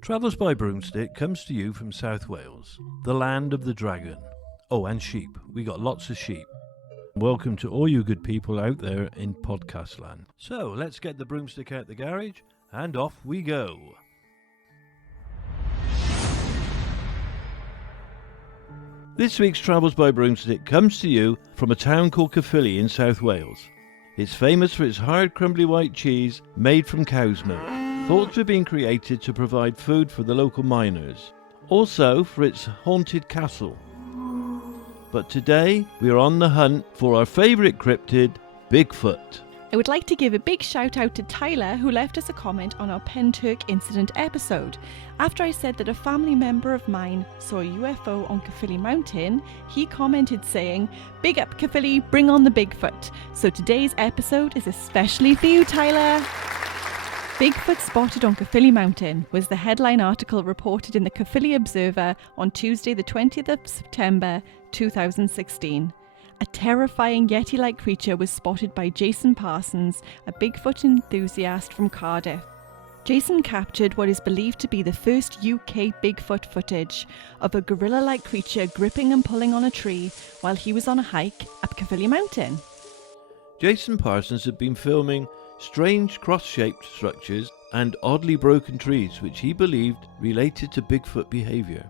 Travels by Broomstick comes to you from South Wales, the land of the dragon. Oh, and sheep. We got lots of sheep. Welcome to all you good people out there in podcast land. So, let's get the broomstick out the garage, and off we go. This week's Travels by Broomstick comes to you from a town called Caerphilly in South Wales. It's famous for its hard, crumbly white cheese made from cow's milk. Thought to have been created to provide food for the local miners. Also for its haunted castle. But today we are on the hunt for our favourite cryptid, Bigfoot. I would like to give a big shout out to Tyler, who left us a comment on our Penturk incident episode. After I said that a family member of mine saw a UFO on Caerphilly Mountain, he commented saying, "Big up Caerphilly, bring on the Bigfoot." So today's episode is especially for you, Tyler. Bigfoot spotted on Caerphilly Mountain was the headline article reported in the Caerphilly Observer on Tuesday the 20th of September 2016. A terrifying Yeti-like creature was spotted by Jason Parsons, a Bigfoot enthusiast from Cardiff. Jason captured what is believed to be the first UK Bigfoot footage of a gorilla-like creature gripping and pulling on a tree while he was on a hike up Caerphilly Mountain. Jason Parsons had been filming strange cross-shaped structures and oddly broken trees which he believed related to Bigfoot behaviour.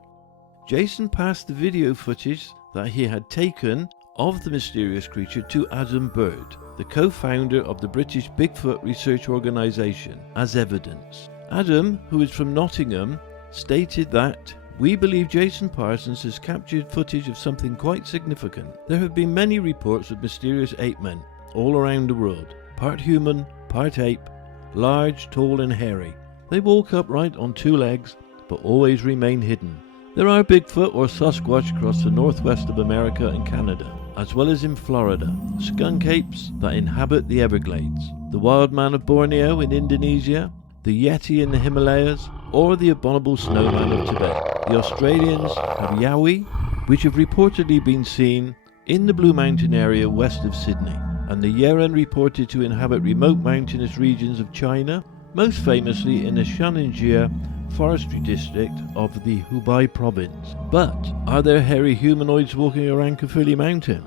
Jason passed the video footage that he had taken of the mysterious creature to Adam Bird, the co-founder of the British Bigfoot Research Organisation, as evidence. Adam, who is from Nottingham, stated that, "We believe Jason Parsons has captured footage of something quite significant. There have been many reports of mysterious ape men all around the world, part human, part ape, large, tall and hairy. They walk upright on two legs, but always remain hidden. There are Bigfoot or Sasquatch across the northwest of America and Canada, as well as in Florida, skunk apes that inhabit the Everglades, the wild man of Borneo in Indonesia, the Yeti in the Himalayas, or the abominable snowman of Tibet. The Australians have Yowie, which have reportedly been seen in the Blue Mountain area west of Sydney, and the Yeren reported to inhabit remote mountainous regions of China, most famously in the Shanxi forestry district of the Hubei province. But are there hairy humanoids walking around Caerphilly Mountain?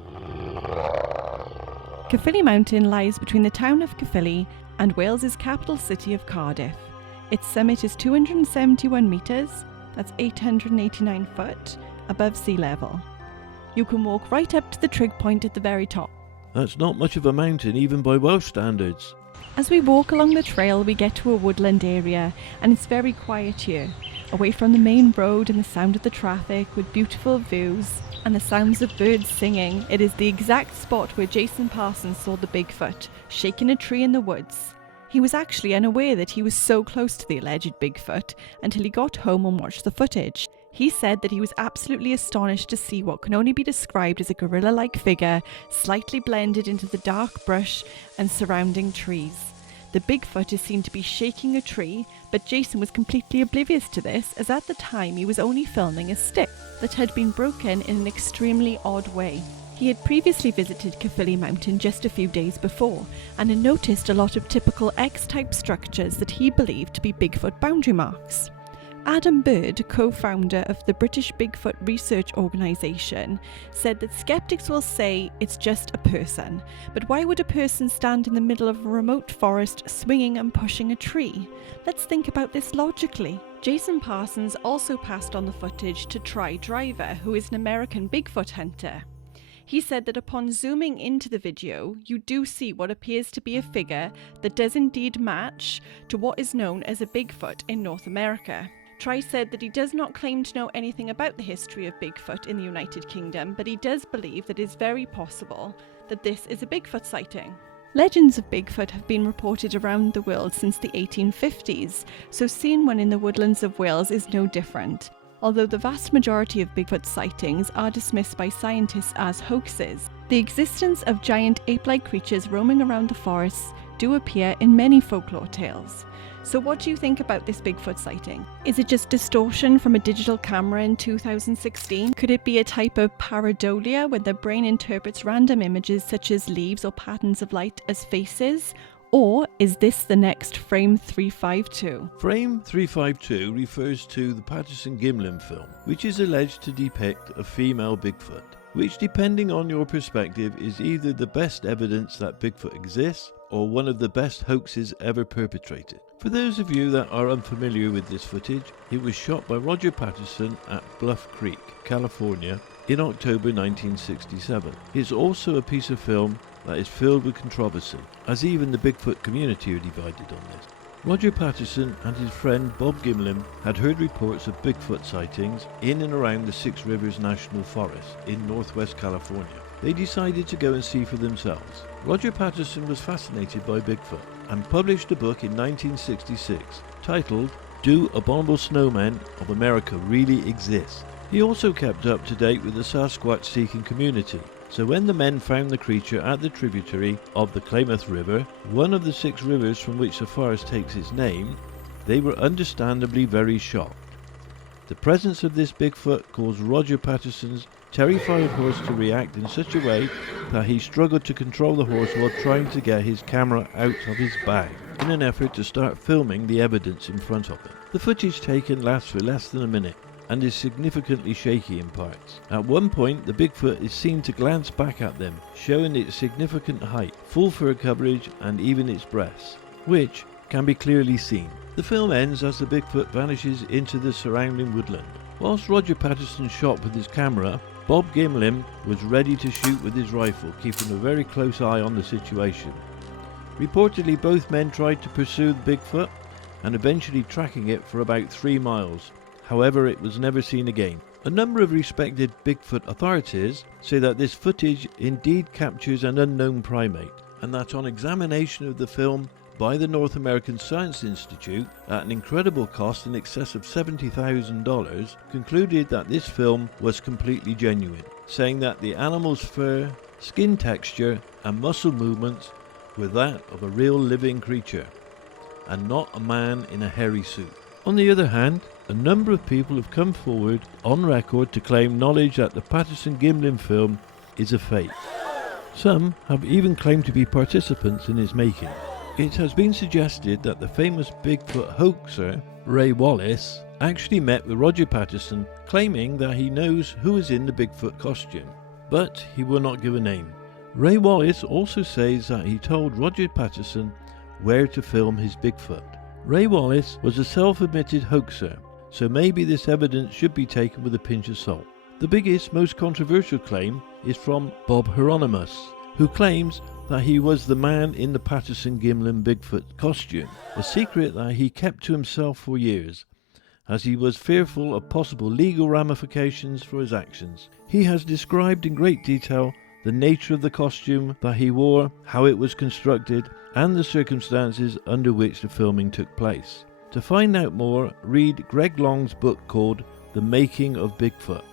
Caerphilly Mountain lies between the town of Caerphilly and Wales's capital city of Cardiff. Its summit is 271 metres, that's 889 foot, above sea level. You can walk right up to the trig point at the very top. That's not much of a mountain even by Welsh standards. As we walk along the trail, we get to a woodland area, and it's very quiet here, away from the main road and the sound of the traffic, with beautiful views and the sounds of birds singing. It is the exact spot where Jason Parsons saw the Bigfoot, shaking a tree in the woods. He was actually unaware that he was so close to the alleged Bigfoot until he got home and watched the footage. He said that he was absolutely astonished to see what can only be described as a gorilla-like figure slightly blended into the dark brush and surrounding trees. The Bigfoot is seen to be shaking a tree, but Jason was completely oblivious to this, as at the time he was only filming a stick that had been broken in an extremely odd way. He had previously visited Caerphilly Mountain just a few days before and had noticed a lot of typical X-type structures that he believed to be Bigfoot boundary marks. Adam Bird, co-founder of the British Bigfoot Research Organisation, said that skeptics will say it's just a person, but why would a person stand in the middle of a remote forest swinging and pushing a tree? Let's think about this logically. Jason Parsons also passed on the footage to Try Driver, who is an American Bigfoot hunter. He said that upon zooming into the video, you do see what appears to be a figure that does indeed match to what is known as a Bigfoot in North America. Try said that he does not claim to know anything about the history of Bigfoot in the United Kingdom, but he does believe that it is very possible that this is a Bigfoot sighting. Legends of Bigfoot have been reported around the world since the 1850s, so seeing one in the woodlands of Wales is no different. Although the vast majority of Bigfoot sightings are dismissed by scientists as hoaxes, the existence of giant ape-like creatures roaming around the forests do appear in many folklore tales. So what do you think about this Bigfoot sighting? Is it just distortion from a digital camera in 2016? Could it be a type of pareidolia where the brain interprets random images such as leaves or patterns of light as faces? Or is this the next Frame 352? Frame 352 refers to the Patterson-Gimlin film, which is alleged to depict a female Bigfoot, which, depending on your perspective, is either the best evidence that Bigfoot exists or one of the best hoaxes ever perpetrated. For those of you that are unfamiliar with this footage, it was shot by Roger Patterson at Bluff Creek, California in October 1967. It's also a piece of film that is filled with controversy, as even the Bigfoot community are divided on this. Roger Patterson and his friend Bob Gimlin had heard reports of Bigfoot sightings in and around the Six Rivers National Forest in northwest California. They decided to go and see for themselves. Roger Patterson was fascinated by Bigfoot and published a book in 1966 titled Do Abominable Snowmen of America Really Exist? He also kept up to date with the Sasquatch-seeking community. So when the men found the creature at the tributary of the Klamath River, one of the 6 rivers from which the forest takes its name, they were understandably very shocked. The presence of this Bigfoot caused Roger Patterson's terrified horse to react in such a way that he struggled to control the horse while trying to get his camera out of his bag in an effort to start filming the evidence in front of him. The footage taken lasts for less than a minute and is significantly shaky in parts. At one point, the Bigfoot is seen to glance back at them, showing its significant height, full fur coverage, and even its breasts, which can be clearly seen. The film ends as the Bigfoot vanishes into the surrounding woodland. Whilst Roger Patterson shot with his camera, Bob Gimlin was ready to shoot with his rifle, keeping a very close eye on the situation. Reportedly, both men tried to pursue the Bigfoot and eventually tracking it for about 3 miles. However, it was never seen again. A number of respected Bigfoot authorities say that this footage indeed captures an unknown primate, and that on examination of the film by the North American Science Institute at an incredible cost in excess of $70,000, concluded that this film was completely genuine, saying that the animal's fur, skin texture and muscle movements were that of a real living creature, and not a man in a hairy suit. On the other hand, a number of people have come forward on record to claim knowledge that the Patterson-Gimlin film is a fake. Some have even claimed to be participants in its making. It has been suggested that the famous Bigfoot hoaxer, Ray Wallace, actually met with Roger Patterson, claiming that he knows who is in the Bigfoot costume, but he will not give a name. Ray Wallace also says that he told Roger Patterson where to film his Bigfoot. Ray Wallace was a self-admitted hoaxer, so maybe this evidence should be taken with a pinch of salt. The biggest, most controversial claim is from Bob Hieronymus, who claims that he was the man in the Patterson-Gimlin Bigfoot costume, a secret that he kept to himself for years, as he was fearful of possible legal ramifications for his actions. He has described in great detail the nature of the costume that he wore, how it was constructed, and the circumstances under which the filming took place. To find out more, read Greg Long's book called The Making of Bigfoot.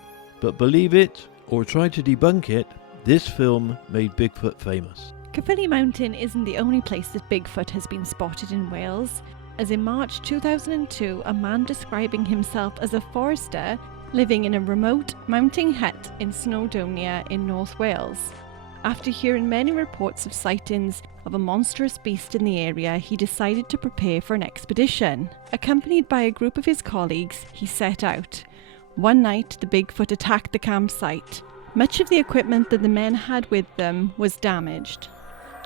But believe it, or try to debunk it, this film made Bigfoot famous. Caerphilly Mountain isn't the only place that Bigfoot has been spotted in Wales, as in March 2002, a man describing himself as a forester living in a remote mountain hut in Snowdonia in North Wales. After hearing many reports of sightings of a monstrous beast in the area, he decided to prepare for an expedition. Accompanied by a group of his colleagues, he set out. One night, the Bigfoot attacked the campsite. Much of the equipment that the men had with them was damaged.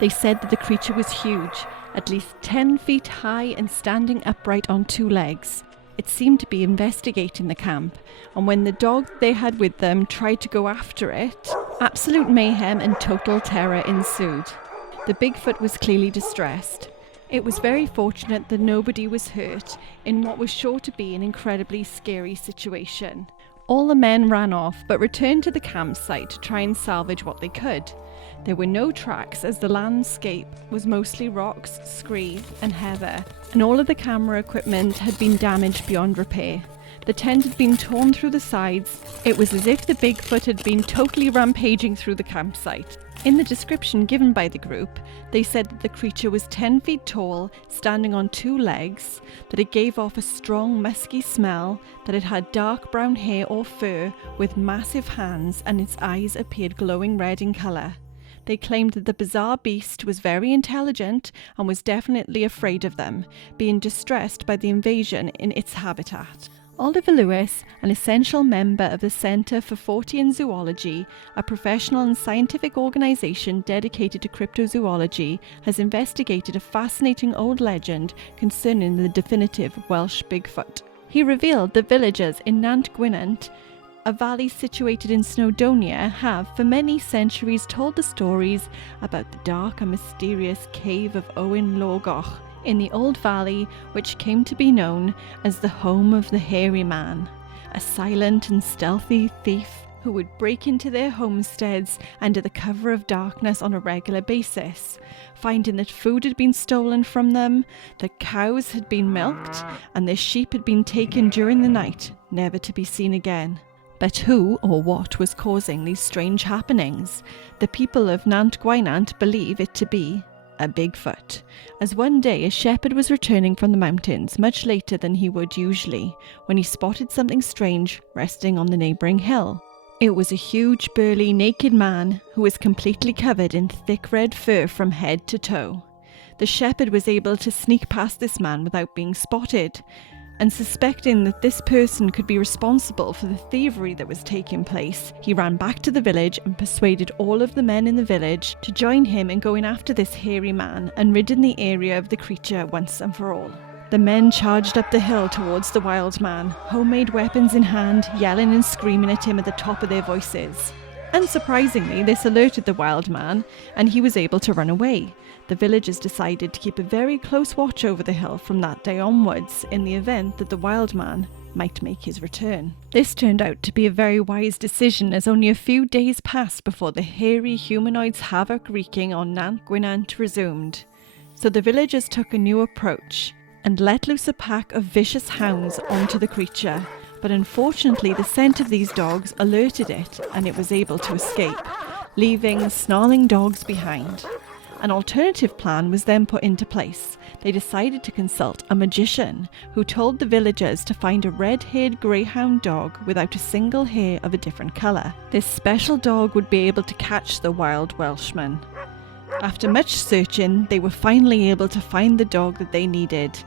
They said that the creature was huge, at least 10 feet high and standing upright on 2 legs. It seemed to be investigating the camp, and when the dog they had with them tried to go after it, absolute mayhem and total terror ensued. The Bigfoot was clearly distressed. It was very fortunate that nobody was hurt in what was sure to be an incredibly scary situation. All the men ran off but returned to the campsite to try and salvage what they could. There were no tracks as the landscape was mostly rocks, scree and heather, and all of the camera equipment had been damaged beyond repair. The tent had been torn through the sides. It was as if the Bigfoot had been totally rampaging through the campsite. In the description given by the group, they said that the creature was 10 feet tall, standing on 2 legs, that it gave off a strong musky smell, that it had dark brown hair or fur with massive hands, and its eyes appeared glowing red in colour. They claimed that the bizarre beast was very intelligent and was definitely afraid of them, being distressed by the invasion in its habitat. Oliver Lewis, an essential member of the Centre for Fortean Zoology, a professional and scientific organisation dedicated to cryptozoology, has investigated a fascinating old legend concerning the definitive Welsh Bigfoot. He revealed that villagers in Nant Gwynant, a valley situated in Snowdonia, have for many centuries told the stories about the dark and mysterious cave of Owen Lorgoch in the old valley, which came to be known as the home of the hairy man, a silent and stealthy thief who would break into their homesteads under the cover of darkness on a regular basis, finding that food had been stolen from them, that cows had been milked, and their sheep had been taken during the night, never to be seen again. But who or what was causing these strange happenings? The people of Nant Gwynant believe it to be a Bigfoot, as one day a shepherd was returning from the mountains much later than he would usually, when he spotted something strange resting on the neighbouring hill. It was a huge, burly, naked man who was completely covered in thick red fur from head to toe. The shepherd was able to sneak past this man without being spotted, and suspecting that this person could be responsible for the thievery that was taking place, he ran back to the village and persuaded all of the men in the village to join him in going after this hairy man and ridding the area of the creature once and for all. The men charged up the hill towards the wild man, homemade weapons in hand, yelling and screaming at him at the top of their voices. Unsurprisingly, this alerted the wild man, and he was able to run away. The villagers decided to keep a very close watch over the hill from that day onwards, in the event that the wild man might make his return. This turned out to be a very wise decision, as only a few days passed before the hairy humanoid's havoc wreaking on Nant Gwynant resumed. So the villagers took a new approach and let loose a pack of vicious hounds onto the creature. But unfortunately, the scent of these dogs alerted it, and it was able to escape, leaving the snarling dogs behind. An alternative plan was then put into place. They decided to consult a magician, who told the villagers to find a red-haired greyhound dog without a single hair of a different colour. This special dog would be able to catch the wild Welshman. After much searching, they were finally able to find the dog that they needed,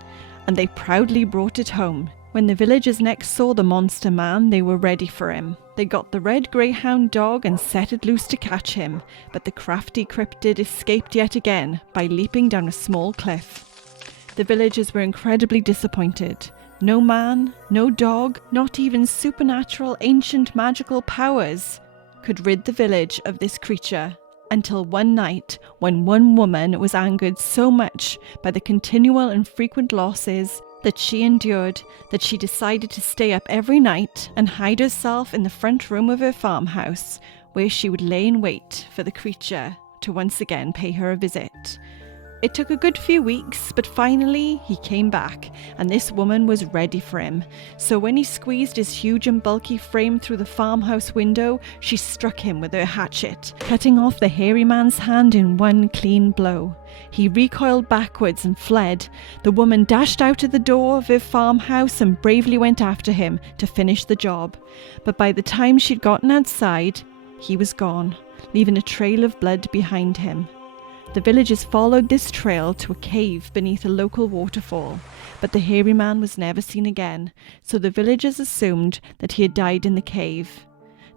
and they proudly brought it home. When the villagers next saw the monster man, they were ready for him. They got the red greyhound dog and set it loose to catch him, but the crafty cryptid escaped yet again by leaping down a small cliff. The villagers were incredibly disappointed. No man, no dog, not even supernatural ancient magical powers could rid the village of this creature, until one night when one woman was angered so much by the continual and frequent losses that she endured, that she decided to stay up every night and hide herself in the front room of her farmhouse, where she would lay in wait for the creature to once again pay her a visit. It took a good few weeks, but finally he came back, and this woman was ready for him. So when he squeezed his huge and bulky frame through the farmhouse window, she struck him with her hatchet, cutting off the hairy man's hand in one clean blow. He recoiled backwards and fled. The woman dashed out of the door of her farmhouse and bravely went after him to finish the job. But by the time she'd gotten outside, he was gone, leaving a trail of blood behind him. The villagers followed this trail to a cave beneath a local waterfall, but the hairy man was never seen again, so the villagers assumed that he had died in the cave,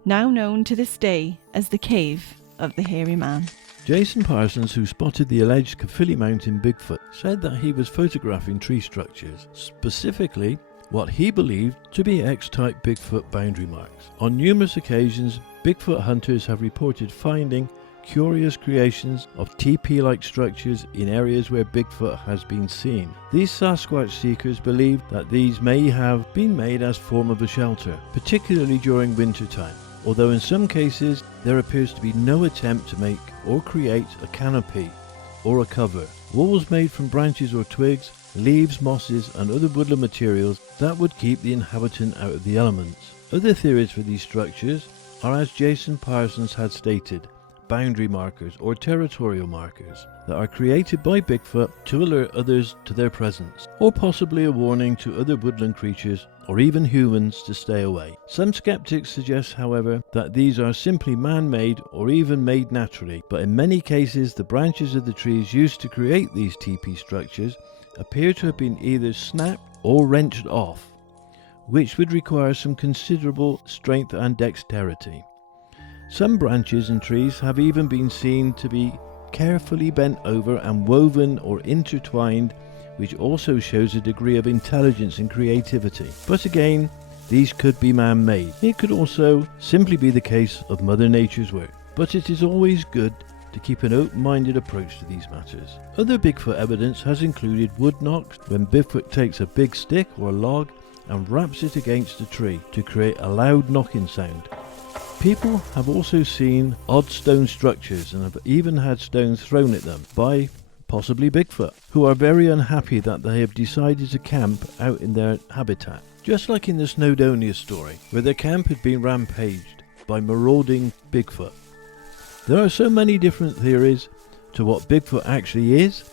now known to this day as the Cave of the Hairy Man. Jason Parsons, who spotted the alleged Caerphilly Mountain Bigfoot, said that he was photographing tree structures, specifically what he believed to be X-type Bigfoot boundary marks. On numerous occasions, Bigfoot hunters have reported finding curious creations of teepee-like structures in areas where Bigfoot has been seen. These Sasquatch seekers believe that these may have been made as form of a shelter, particularly during wintertime, although in some cases there appears to be no attempt to make or create a canopy or a cover. Walls made from branches or twigs, leaves, mosses and other woodland materials that would keep the inhabitant out of the elements. Other theories for these structures are, as Jason Parsons had stated, boundary markers or territorial markers that are created by Bigfoot to alert others to their presence, or possibly a warning to other woodland creatures or even humans to stay away. Some skeptics suggest, however, that these are simply man-made or even made naturally, but in many cases the branches of the trees used to create these teepee structures appear to have been either snapped or wrenched off, which would require some considerable strength and dexterity. Some branches and trees have even been seen to be carefully bent over and woven or intertwined, which also shows a degree of intelligence and creativity. But again, these could be man-made. It could also simply be the case of Mother Nature's work. But it is always good to keep an open-minded approach to these matters. Other Bigfoot evidence has included wood knocks, when Bigfoot takes a big stick or log and raps it against a tree to create a loud knocking sound. People have also seen odd stone structures and have even had stones thrown at them by possibly Bigfoot, who are very unhappy that they have decided to camp out in their habitat. Just like in the Snowdonia story, where their camp had been rampaged by marauding Bigfoot. There are so many different theories to what Bigfoot actually is,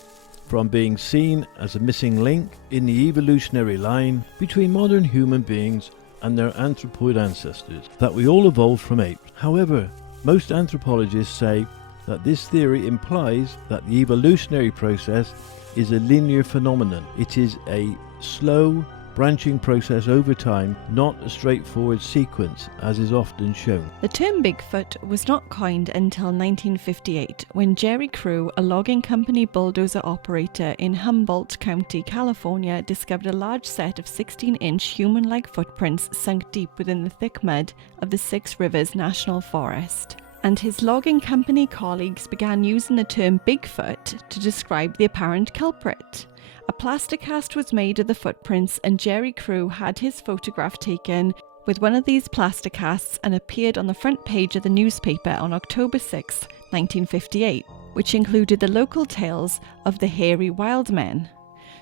from being seen as a missing link in the evolutionary line between modern human beings and their anthropoid ancestors, that we all evolved from apes. However, most anthropologists say that this theory implies that the evolutionary process is a linear phenomenon. It is a slow, branching process over time, not a straightforward sequence, as is often shown. The term Bigfoot was not coined until 1958, when Jerry Crew, a logging company bulldozer operator in Humboldt County, California, discovered a large set of 16-inch human-like footprints sunk deep within the thick mud of the Six Rivers National Forest. And his logging company colleagues began using the term Bigfoot to describe the apparent culprit. A plaster cast was made of the footprints, and Jerry Crew had his photograph taken with one of these plaster casts and appeared on the front page of the newspaper on October 6, 1958, which included the local tales of the hairy wild men.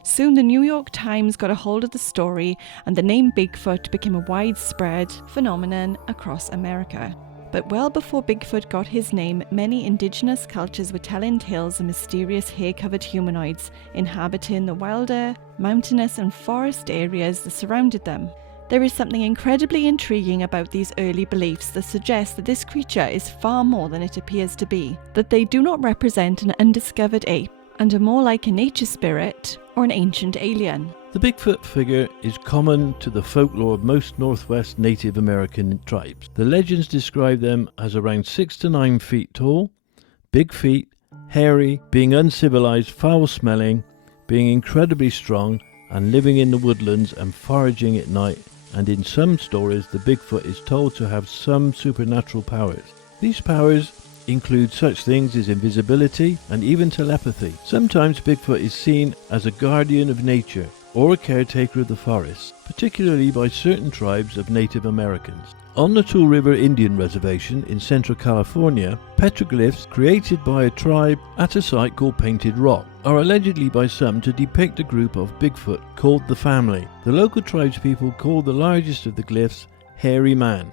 Soon the New York Times got a hold of the story, and the name Bigfoot became a widespread phenomenon across America. But well before Bigfoot got his name, many indigenous cultures were telling tales of mysterious hair-covered humanoids inhabiting the wilder, mountainous and forest areas that surrounded them. There is something incredibly intriguing about these early beliefs that suggests that this creature is far more than it appears to be, that they do not represent an undiscovered ape, and are more like a nature spirit or an ancient alien. The Bigfoot figure is common to the folklore of most Northwest Native American tribes. The legends describe them as around 6 to 9 feet tall, big feet, hairy, being uncivilized, foul-smelling, being incredibly strong, and living in the woodlands and foraging at night. And in some stories, the Bigfoot is told to have some supernatural powers. These powers include such things as invisibility and even telepathy. Sometimes Bigfoot is seen as a guardian of nature or a caretaker of the forest, particularly by certain tribes of Native Americans. On the Tool River Indian Reservation in Central California, petroglyphs created by a tribe at a site called Painted Rock are allegedly by some to depict a group of Bigfoot called the Family. The local tribespeople call the largest of the glyphs Hairy Man,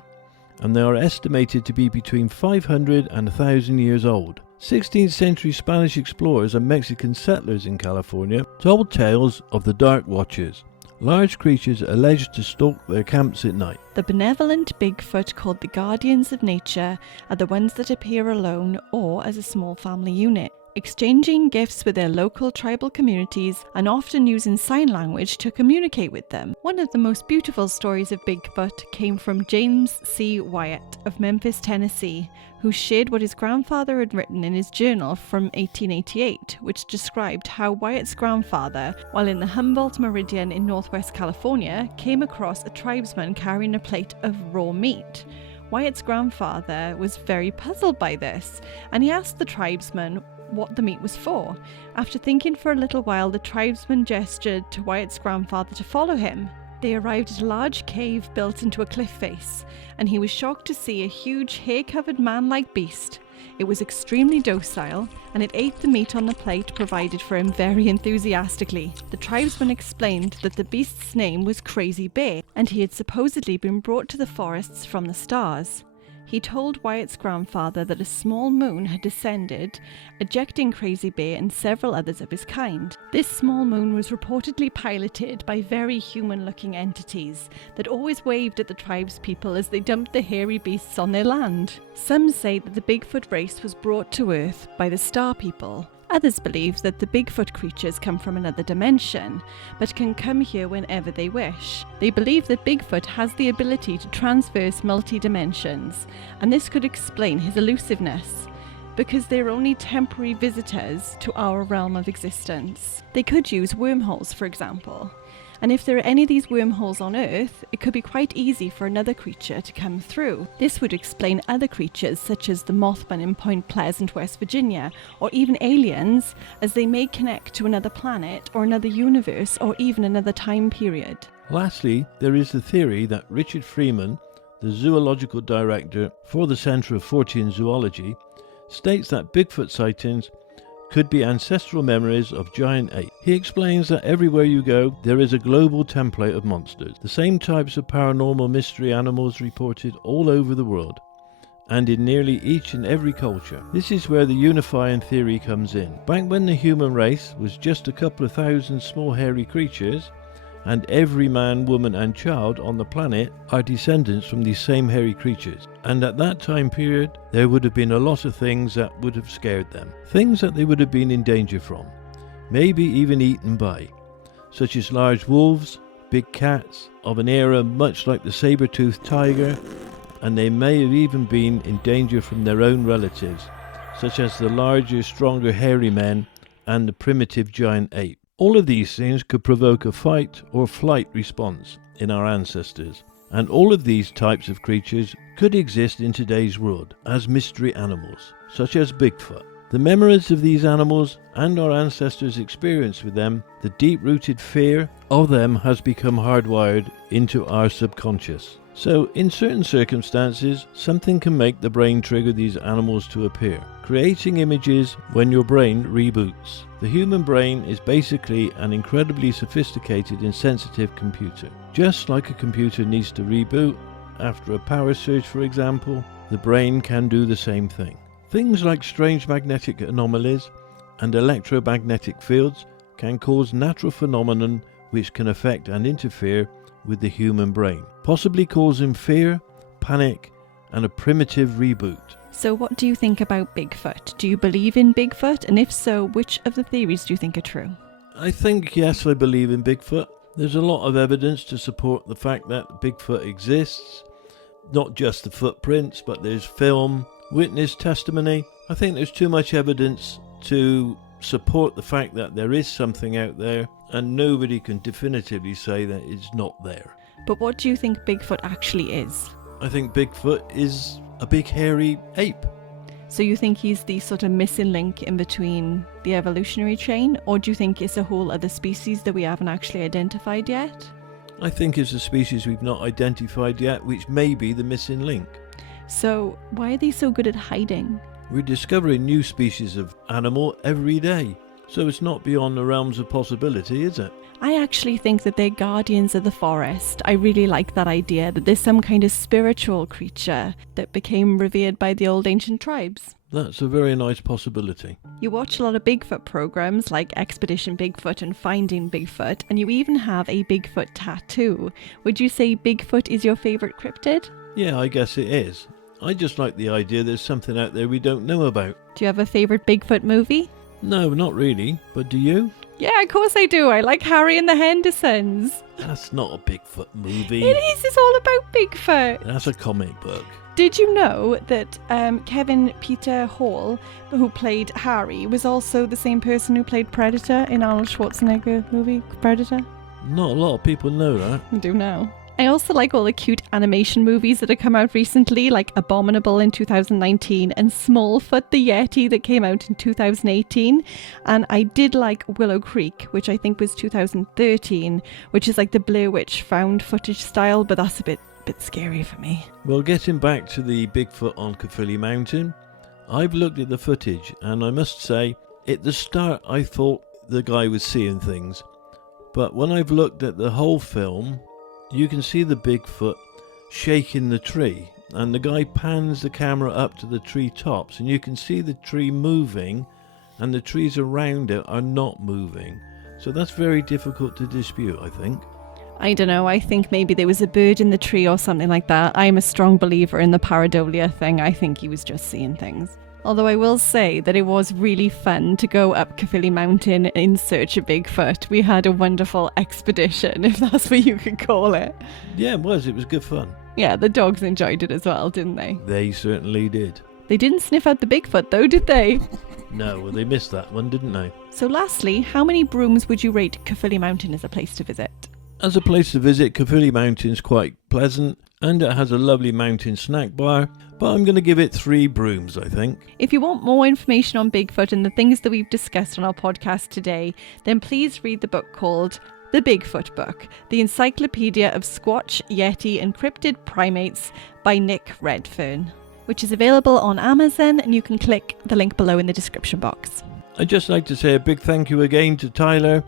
and they are estimated to be between 500 and 1,000 years old. 16th century Spanish explorers and Mexican settlers in California told tales of the Dark Watchers, large creatures alleged to stalk their camps at night. The benevolent Bigfoot, called the guardians of nature, are the ones that appear alone or as a small family unit, exchanging gifts with their local tribal communities and often using sign language to communicate with them. One of the most beautiful stories of Bigfoot came from James C. Wyatt of Memphis, Tennessee, who shared what his grandfather had written in his journal from 1888, which described how Wyatt's grandfather, while in the Humboldt Meridian in northwest California, came across a tribesman carrying a plate of raw meat. Wyatt's grandfather was very puzzled by this, and he asked the tribesman what the meat was for. After thinking for a little while, the tribesman gestured to Wyatt's grandfather to follow him. They arrived at a large cave built into a cliff face, and he was shocked to see a huge hair-covered man-like beast. It was extremely docile, and it ate the meat on the plate provided for him very enthusiastically. The tribesman explained that the beast's name was Crazy Bear, and he had supposedly been brought to the forests from the stars. He told Wyatt's grandfather that a small moon had descended, ejecting Crazy Bear and several others of his kind. This small moon was reportedly piloted by very human-looking entities that always waved at the tribespeople as they dumped the hairy beasts on their land. Some say that the Bigfoot race was brought to Earth by the Star People. Others believe that the Bigfoot creatures come from another dimension, but can come here whenever they wish. They believe that Bigfoot has the ability to transverse multi-dimensions, and this could explain his elusiveness, because they're only temporary visitors to our realm of existence. They could use wormholes, for example. And if there are any of these wormholes on Earth, it could be quite easy for another creature to come through. This would explain other creatures such as the Mothman in Point Pleasant, West Virginia, or even aliens, as they may connect to another planet or another universe or even another time period. Lastly, there is the theory that Richard Freeman, the zoological director for the Centre of Fortean Zoology, states that Bigfoot sightings could be ancestral memories of giant apes. He explains that everywhere you go, there is a global template of monsters, the same types of paranormal mystery animals reported all over the world, and in nearly each and every culture. This is where the unifying theory comes in. Back when the human race was just a couple of thousand small hairy creatures, and every man, woman and child on the planet are descendants from these same hairy creatures. And at that time period, there would have been a lot of things that would have scared them. Things that they would have been in danger from, maybe even eaten by, such as large wolves, big cats, of an era much like the saber-toothed tiger, and they may have even been in danger from their own relatives, such as the larger, stronger hairy men and the primitive giant ape. All of these things could provoke a fight or flight response in our ancestors, and all of these types of creatures could exist in today's world as mystery animals, such as Bigfoot. The memories of these animals and our ancestors' experience with them, the deep-rooted fear of them has become hardwired into our subconscious. So, in certain circumstances, something can make the brain trigger these animals to appear, creating images when your brain reboots. The human brain is basically an incredibly sophisticated and sensitive computer. Just like a computer needs to reboot after a power surge, for example, the brain can do the same thing. Things like strange magnetic anomalies and electromagnetic fields can cause natural phenomenon which can affect and interfere with the human brain, possibly causing fear, panic, and a primitive reboot. So what do you think about Bigfoot? Do you believe in Bigfoot? And if so, which of the theories do you think are true? I think, yes, I believe in Bigfoot. There's a lot of evidence to support the fact that Bigfoot exists. Not just the footprints, but there's film, witness testimony. I think there's too much evidence to support the fact that there is something out there, and nobody can definitively say that it's not there. But what do you think Bigfoot actually is? I think Bigfoot is a big hairy ape. So you think he's the sort of missing link in between the evolutionary chain, or do you think it's a whole other species that we haven't actually identified yet? I think it's a species we've not identified yet, which may be the missing link. So why are they so good at hiding? We're discovering new species of animal every day, so it's not beyond the realms of possibility, is it? I actually think that they're guardians of the forest. I really like that idea, that there's some kind of spiritual creature that became revered by the old ancient tribes. That's a very nice possibility. You watch a lot of Bigfoot programs like Expedition Bigfoot and Finding Bigfoot, and you even have a Bigfoot tattoo. Would you say Bigfoot is your favourite cryptid? Yeah, I guess it is. I just like the idea there's something out there we don't know about. Do you have a favourite Bigfoot movie? No, not really. But do you? Yeah, of course I do. I like Harry and the Hendersons. That's not a Bigfoot movie. It is. It's all about Bigfoot. That's a comic book. Did you know that Kevin Peter Hall, who played Harry, was also the same person who played Predator in Arnold Schwarzenegger movie Predator? Not a lot of people know that. I do know. I also like all the cute animation movies that have come out recently, like Abominable in 2019 and Smallfoot the Yeti that came out in 2018. And I did like Willow Creek, which I think was 2013, which is like the Blair Witch found footage style, but that's a bit scary for me. Well, getting back to the Bigfoot on Caerphilly Mountain, I've looked at the footage and I must say, at the start I thought the guy was seeing things. But when I've looked at the whole film, you can see the Bigfoot shaking the tree, and the guy pans the camera up to the tree tops, and you can see the tree moving, and the trees around it are not moving. So that's very difficult to dispute, I think. I don't know, I think maybe there was a bird in the tree or something like that. I'm a strong believer in the pareidolia thing. I think he was just seeing things. Although I will say that it was really fun to go up Caerphilly Mountain in search of Bigfoot. We had a wonderful expedition, if that's what you could call it. Yeah, it was good fun. Yeah, the dogs enjoyed it as well, didn't they? They certainly did. They didn't sniff out the Bigfoot though, did they? No, well, they missed that one, didn't they? So lastly, how many brooms would you rate Caerphilly Mountain as a place to visit? As a place to visit, Caerphilly Mountain's quite pleasant, and it has a lovely mountain snack bar, but I'm going to give it 3 brooms, I think. If you want more information on Bigfoot and the things that we've discussed on our podcast today, then please read the book called The Bigfoot Book, the Encyclopedia of Squatch, Yeti and Cryptid Primates by Nick Redfern, which is available on Amazon, and you can click the link below in the description box. I'd just like to say a big thank you again to Tyler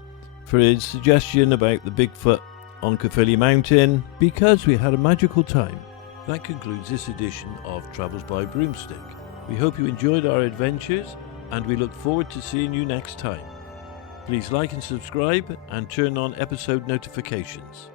for his suggestion about the Bigfoot on Caerphilly Mountain, because we had a magical time. That concludes this edition of Travels by Broomstick. We hope you enjoyed our adventures, and we look forward to seeing you next time. Please like and subscribe and turn on episode notifications.